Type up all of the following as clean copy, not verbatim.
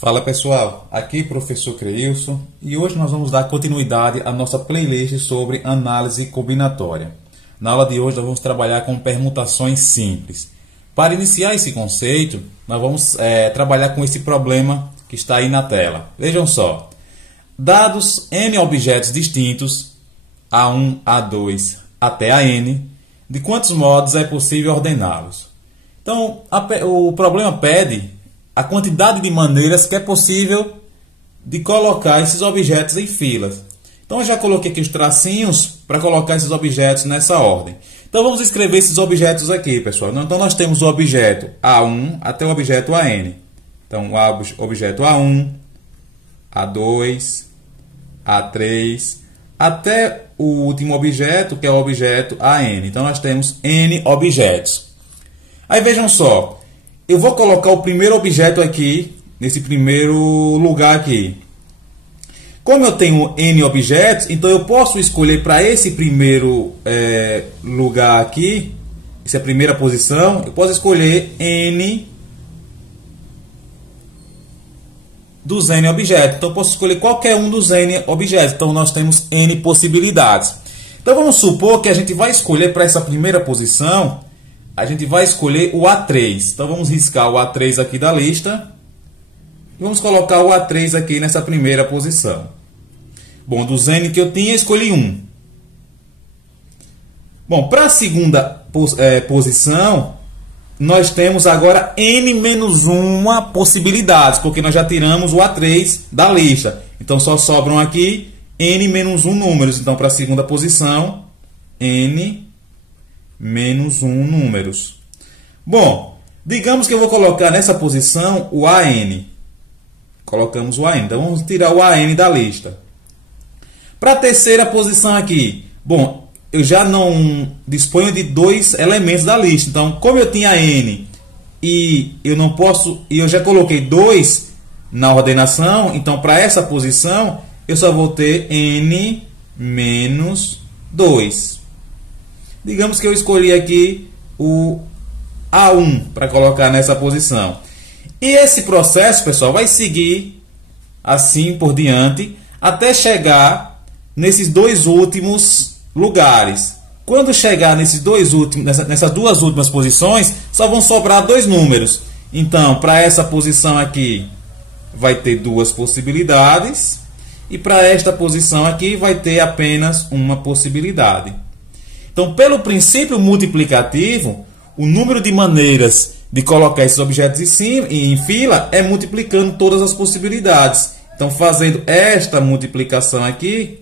Fala pessoal, aqui professor Creilson e hoje nós vamos dar continuidade à nossa playlist sobre análise combinatória. Na aula de hoje nós vamos trabalhar com permutações simples. Para iniciar esse conceito, nós vamos trabalhar com esse problema que está aí na tela. Vejam só, dados n objetos distintos, A1, A2 até a n, de quantos modos é possível ordená-los? Então, o problema pede a quantidade de maneiras que é possível de colocar esses objetos em filas. Então, eu já coloquei aqui os tracinhos para colocar esses objetos nessa ordem. Então, vamos escrever esses objetos aqui, pessoal. Então, nós temos o objeto A1 até o objeto AN. Então, o objeto A1, A2, A3, até o último objeto, que é o objeto AN. Então, nós temos N objetos. Aí, vejam só. Eu vou colocar o primeiro objeto aqui, nesse primeiro lugar aqui. Como eu tenho N objetos, então eu posso escolher para esse primeiro lugar aqui, essa é a primeira posição, eu posso escolher N dos N objetos. Então eu posso escolher qualquer um dos N objetos. Então nós temos N possibilidades. Então vamos supor que a gente vai escolher para essa primeira posição, a gente vai escolher o A3. Então vamos riscar o A3 aqui da lista. E vamos colocar o A3 aqui nessa primeira posição. Bom, dos N que eu tinha, escolhi 1. Bom, para a segunda posição, nós temos agora N menos 1 possibilidades, porque nós já tiramos o A3 da lista. Então só sobram aqui N menos 1 números. Então para a segunda posição, N menos 1 números. Bom, digamos que eu vou colocar nessa posição o AN. Colocamos o AN. Então, vamos tirar o AN da lista. Para a terceira posição aqui, bom, eu já não disponho de 2 elementos da lista. Então, como eu tinha N e eu não posso, e eu já coloquei 2 na ordenação, então para essa posição eu só vou ter N menos 2. Digamos que eu escolhi aqui o A1 para colocar nessa posição. E esse processo, pessoal, vai seguir assim por diante até chegar nesses dois últimos lugares. Quando chegar nessas duas últimas posições, só vão sobrar 2 números. Então, para essa posição aqui, vai ter 2 possibilidades. E para esta posição aqui, vai ter apenas uma possibilidade. Então, pelo princípio multiplicativo, o número de maneiras de colocar esses objetos em fila é multiplicando todas as possibilidades. Então, fazendo esta multiplicação aqui,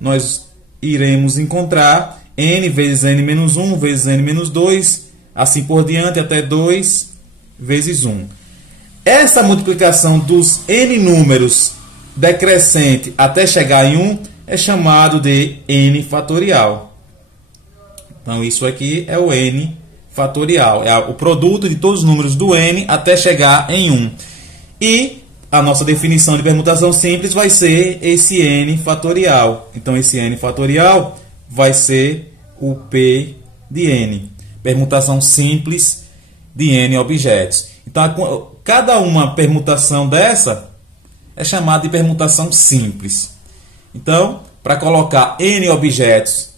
nós iremos encontrar N vezes N menos 1 vezes N menos 2, assim por diante, até 2 vezes 1. Essa multiplicação dos N números decrescente até chegar em 1 é chamado de N fatorial. Então, isso aqui é o N fatorial. É o produto de todos os números do N até chegar em 1. E a nossa definição de permutação simples vai ser esse N fatorial. Então, esse N fatorial vai ser o P de N. Permutação simples de N objetos. Então, cada uma permutação dessa é chamada de permutação simples. Então, para colocar N objetos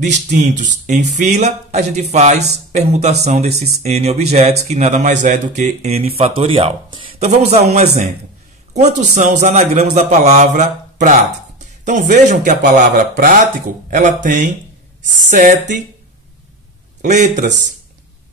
distintos em fila, a gente faz permutação desses N objetos, que nada mais é do que N fatorial. Então, vamos a um exemplo. Quantos são os anagramas da palavra prático? Então, vejam que a palavra prático, ela tem 7 letras.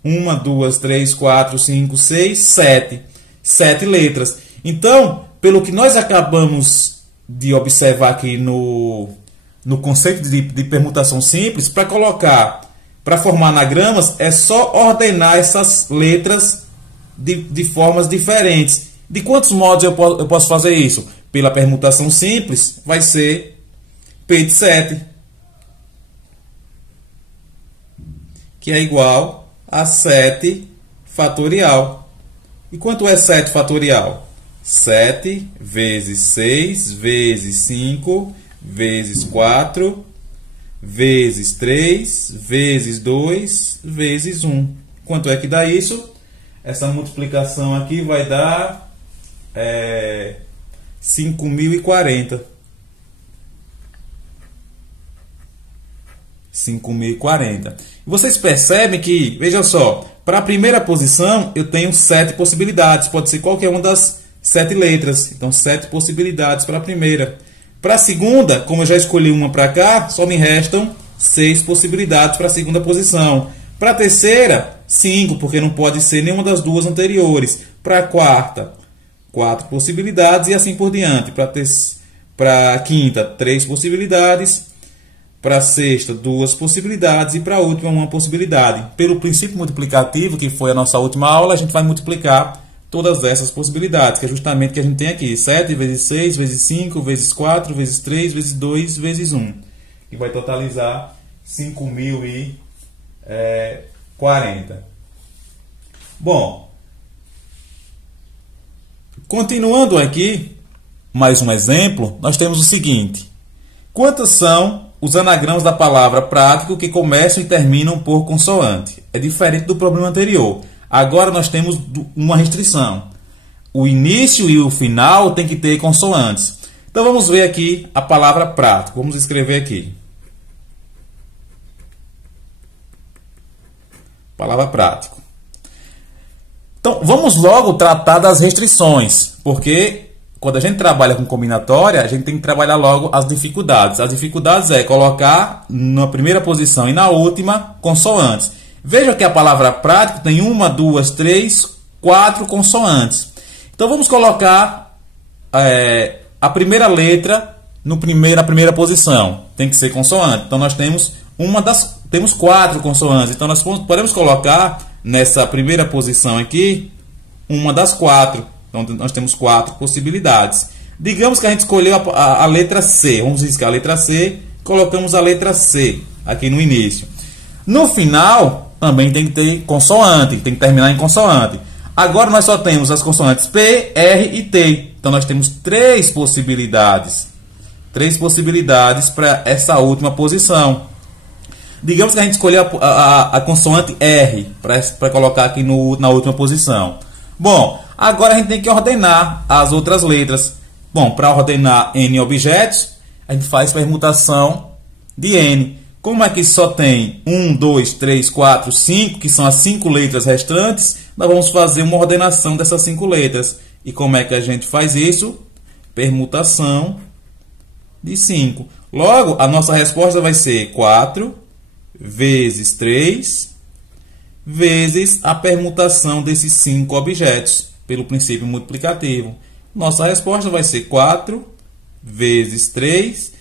1, 2, 3, 4, 5, 6, 7. 7 letras. Então, pelo que nós acabamos de observar aqui no conceito de permutação simples, para formar anagramas, é só ordenar essas letras de formas diferentes. De quantos modos eu posso fazer isso? Pela permutação simples, vai ser P de 7, que é igual a 7 fatorial. E quanto é 7 fatorial? 7 vezes 6 vezes 5 vezes 4 vezes 3 vezes 2 vezes 1. Quanto é que dá isso? Essa multiplicação aqui vai dar 5.040. 5.040. Vocês percebem que, veja só, para a primeira posição eu tenho 7 possibilidades. Pode ser qualquer uma das 7 letras. Então, 7 possibilidades para a primeira. Para a segunda, como eu já escolhi uma para cá, só me restam 6 possibilidades para a segunda posição. Para a terceira, 5, porque não pode ser nenhuma das duas anteriores. Para a quarta, 4 possibilidades e assim por diante. Para a quinta, 3 possibilidades. Para a sexta, 2 possibilidades. E para a última, 1 possibilidade. Pelo princípio multiplicativo, que foi a nossa última aula, a gente vai multiplicar todas essas possibilidades, que é justamente o que a gente tem aqui. 7 vezes 6, vezes 5, vezes 4, vezes 3, vezes 2, vezes 1. Que vai totalizar 5.040. Bom, continuando aqui, mais um exemplo, nós temos o seguinte. Quantos são os anagramas da palavra prático que começam e terminam por consoante? É diferente do problema anterior. Agora nós temos uma restrição. O início e o final tem que ter consoantes. Então vamos ver aqui a palavra prático. Vamos escrever aqui. Palavra prático. Então vamos logo tratar das restrições, porque quando a gente trabalha com combinatória, a gente tem que trabalhar logo as dificuldades. As dificuldades é colocar na primeira posição e na última consoantes. Veja que a palavra prático tem 1, 2, 3, 4 consoantes. Então vamos colocar a primeira letra na primeira posição. Tem que ser consoante. Então nós temos temos 4 consoantes. Então nós podemos colocar nessa primeira posição aqui uma das 4. Então nós temos 4 possibilidades. Digamos que a gente escolheu a letra C. Vamos riscar a letra C. Colocamos a letra C aqui no início. No final também tem que ter consoante, tem que terminar em consoante. Agora nós só temos as consoantes P, R e T. Então nós temos 3 possibilidades. 3 possibilidades para essa última posição. Digamos que a gente escolheu a consoante R para colocar aqui na última posição. Bom, agora a gente tem que ordenar as outras letras. Bom, para ordenar N objetos, a gente faz permutação de N. Como aqui só tem 1, 2, 3, 4, 5, que são as 5 letras restantes, nós vamos fazer uma ordenação dessas 5 letras. E como é que a gente faz isso? Permutação de 5. Logo, a nossa resposta vai ser 4 vezes 3 vezes a permutação desses 5 objetos, pelo princípio multiplicativo. Nossa resposta vai ser 4 vezes 3.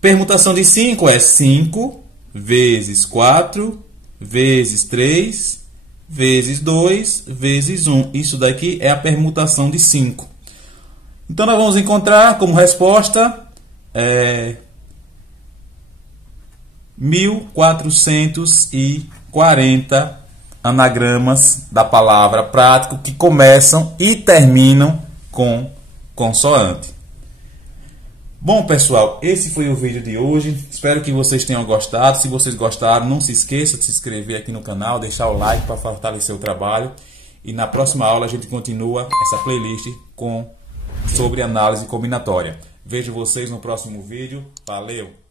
Permutação de 5 é 5 vezes 4 vezes 3 vezes 2 vezes 1. Isso daqui é a permutação de 5. Então nós vamos encontrar como resposta 1.440 anagramas da palavra prático que começam e terminam com consoante. Bom, pessoal, esse foi o vídeo de hoje. Espero que vocês tenham gostado. Se vocês gostaram, não se esqueça de se inscrever aqui no canal, deixar o like para fortalecer o trabalho. E na próxima aula a gente continua essa playlist sobre análise combinatória. Vejo vocês no próximo vídeo. Valeu!